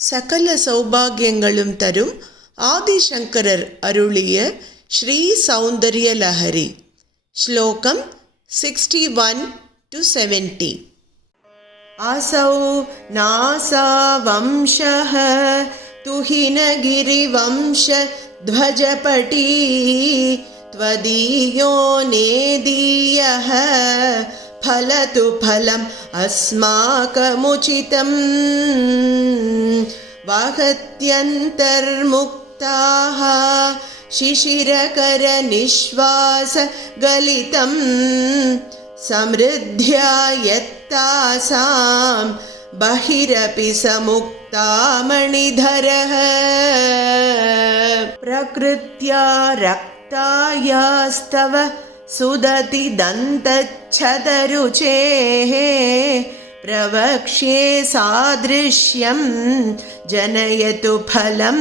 സകല സൗഭാഗ്യങ്ങളും തരും ആദിശങ്കരർ അരുളിയ ശ്രീ സൗന്ദര്യ ലഹരി. ശ്ലോകം 61-70. അസൗ നാസാ വംശഃ തുഹിനഗിരിവംശ ധ്വജപടീ ത്വദീയോ നേദീയഃ ഫലതു ഫലം അസ്മാകമുചിതം വഹത്യന്തർമുക്താഃ ശിശിരകര നിശ്വാസ ഗലിതം സമൃദ്ധ്യാ യത്താസാം ബഹിരപി സമുക്താമണിധരഃ പ്രകൃത്യാ രക്തായാസ്തവ സുദതി ദന്തച്ഛദരുചേഃ പ്രവക്ഷ്യെ സാദൃശ്യം ജനയതു ഫലം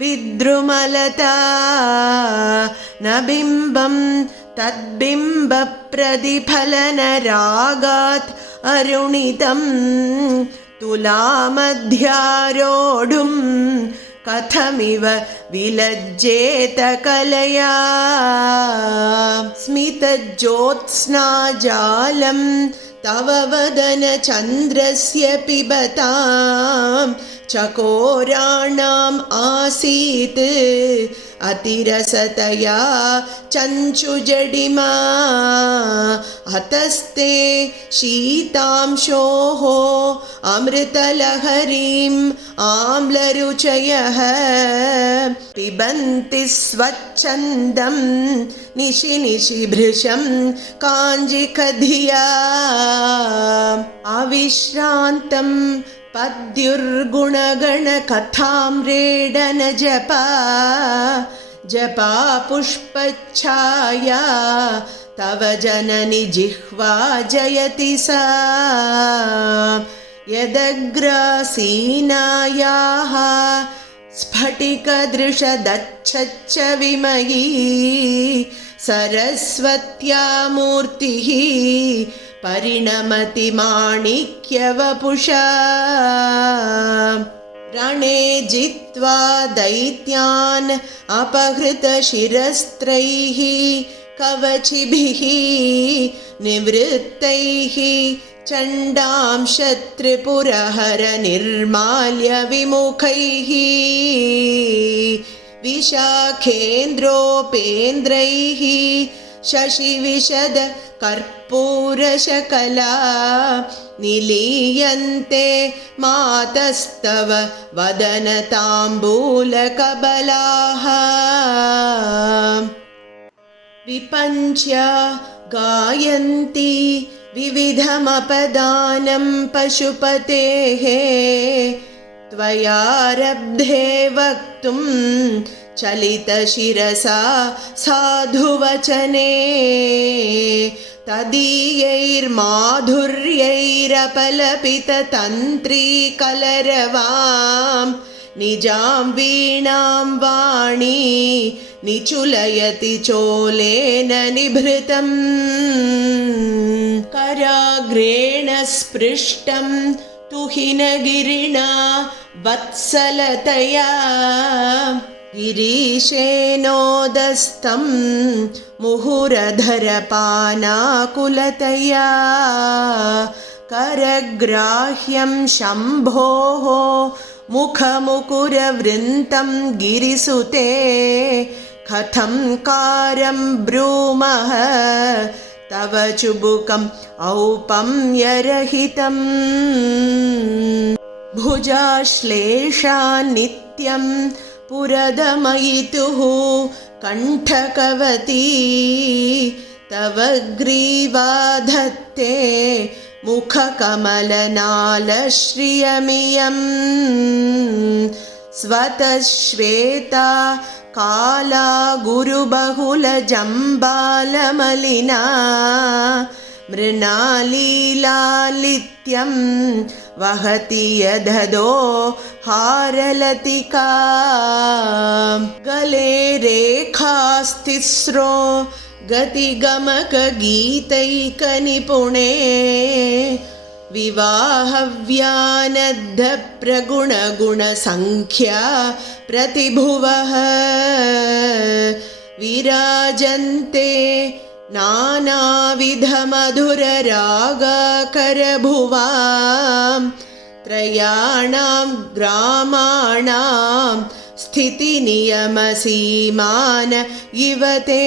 വിദ്രുമലതാ ന ബിംബം തദ്ബിംബ പ്രതിഫലനരാഗാത് അരുണിതം തുലാമധ്യാരോഢും കഥമിവ വിലജ്ജേത കലയാ സ്മിതജ്യോത്സ്നാജാലം തവ വദന ചന്ദ്രസ്യ പിബതാം ചകോരാണാം ആസീത് അതിരസതയാ ചഞ്ചുജഡിമാ അതസ്തേ ശീതാംശോഃ അമൃതലഹരീം ആമ്ലരുചയഃ പിബന്തി സ്വച്ഛന്ദം നിശി നിശി ഭൃശം കാഞ്ചികധിയാ അവിശ്രാന്തം പദ്യുർഗുണഗണ കഥാമ്രേഡന ജപാ ജപാ പുഷ്പച്ഛായാ തവ ജനനി ജിഹ്വാ ജയതി സാ യദഗ്രാസീനായാഃ സ്ഫടികദൃശദച്ഛച്ഛ വിമയീ സരസ്വത്യാ മൂർത്തിഃ പരിണമതി മാണിക്യവപുഷാ രണേ ജിത്വാ ദൈത്യാൻ അപഹൃതശിരസ്ത്രൈഃ കവചിഭിഃ നിവൃത്തൈഃ ചണ്ഡാം ശത്രുപുരഹര നിർമാല്യ വിമുഖൈഃ വിശാഖേന്ദ്രോപേന്ദ്രൈഃ ശശിവിശദ കർപ്പൂരശകലാ നിലീയന്തെ മാതസ്തവ വദനതാംബൂലകബലാഃ വിപഞ്ച ഗായന്തി വിവിധമപദാനം പശുപതേഃ ത്വയാരബ്ധേ വക്തും ചലിതശിരസാ സാധുവചനേ തദീയൈർമാധുര്യൈരപലപിതതന്ത്രീകലരവാം നിജാം വീണാം വാണീ നിചുലയതി ചോലേന നിഭൃതം കരാഗ്രേണ സ്പൃഷ്ടം തുഹിനഗിരിണാ വത്സലതയാ ഗിരീശേനോദസ്തം മുഹുരധരപാനാകുലതയാ കരഗ്രാഹ്യം ശംഭോഃ മുഖമുകുരവൃന്തം ഗിരിസുതേ കഥം കാരം ബ്രൂമഃ തവ ചുബുകം ഔപമ്യരഹിതം ഭുജാശ്ലേഷാ നിത്യം പുരദമയിതുഃ കണ്ഠകവതീ തവ ഗ്രീവാധത്തെ മുഖകമലനാലശ്രിയമിയം സ്വതശ്വേതാ കാലാ ഗുരുബഹുലജംബാലമലിനാ മൃണാലീലാലിത്യം വഹതി യദധോ ഹാരലതികാ ഗലേ രേഖാസ്തിസ്രോ ഗതിഗമകഗീതൈകനിപുണേ विवाहव्यानद्धप्रगुणगुणसङ्ख्या प्रतिभुवः विराजन्ते नानाविधमधुररागाकरभुवां त्रयाणां ग्रामाणां स्थितिनियमसीमान इव ते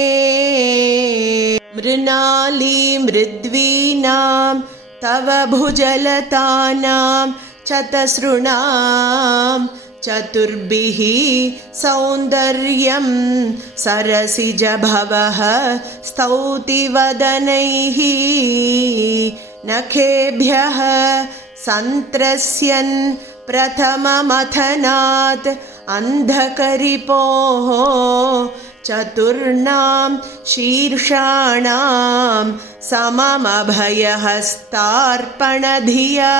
मृणाली मृद्वीनां तव भुजलतानां चतसृणां चतुर्भिः सौन्दर्यं सरसिजभवः स्तौति वदनैः नखेभ्यः सन्त्रस्यन् प्रथममथनात् अन्धकरिपोः चतुर्णां शीर्षाणां सममभयहस्तार्पणधिया